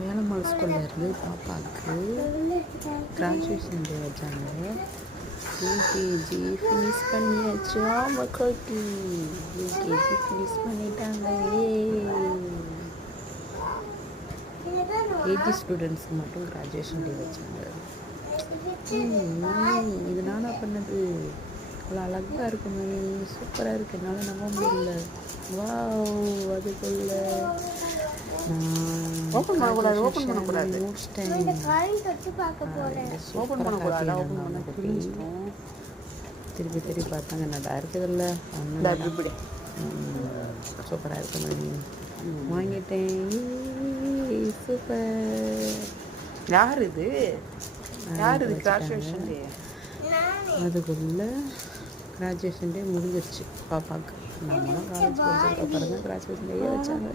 வேலம்மாள் ஸ்கூலில் இருந்து பாப்பாவுக்கு கிராஜுவேஷன் டே வச்சாங்க. யூகேஜி ஃபினிஷ் பண்ணியாச்சு. ஆமாம் கோட்டி, யூகேஜி ஃபினிஷ் பண்ணிட்டாங்க. கேஜி ஸ்டூடெண்ட்ஸுக்கு மட்டும் கிராஜுவேஷன் டே வச்சாங்க. இது நானாக பண்ணது. அவ்வளோ அழகாக இருக்கு மணி, சூப்பராக இருக்குது. என்னால் நம்ப முடியல. வாவ், அதுக்குள்ள ஓப்பன் பண்ணக்கூடாது, ஓப்பன் பண்ணக்கூடாது. முடிச்சிட்டேன். திருப்பி திருப்பி பார்த்தாங்க. நல்லா இருக்குதுல்ல, ஒன்றும் சூப்பராக இருக்கு மணி. வாங்கிட்டேன். சூப்பர். யார் இது? யார் இது? கிராஜுவேஷன் டே. அதுக்குள்ள கிராஜுவேஷன் டே முடிஞ்சிருச்சு பாப்பாவுக்கு. நம்மளும் காலேஜ் படிச்சதுக்கு அப்புறம் தான் கிராஜுவேஷன் டேயே வச்சாங்க.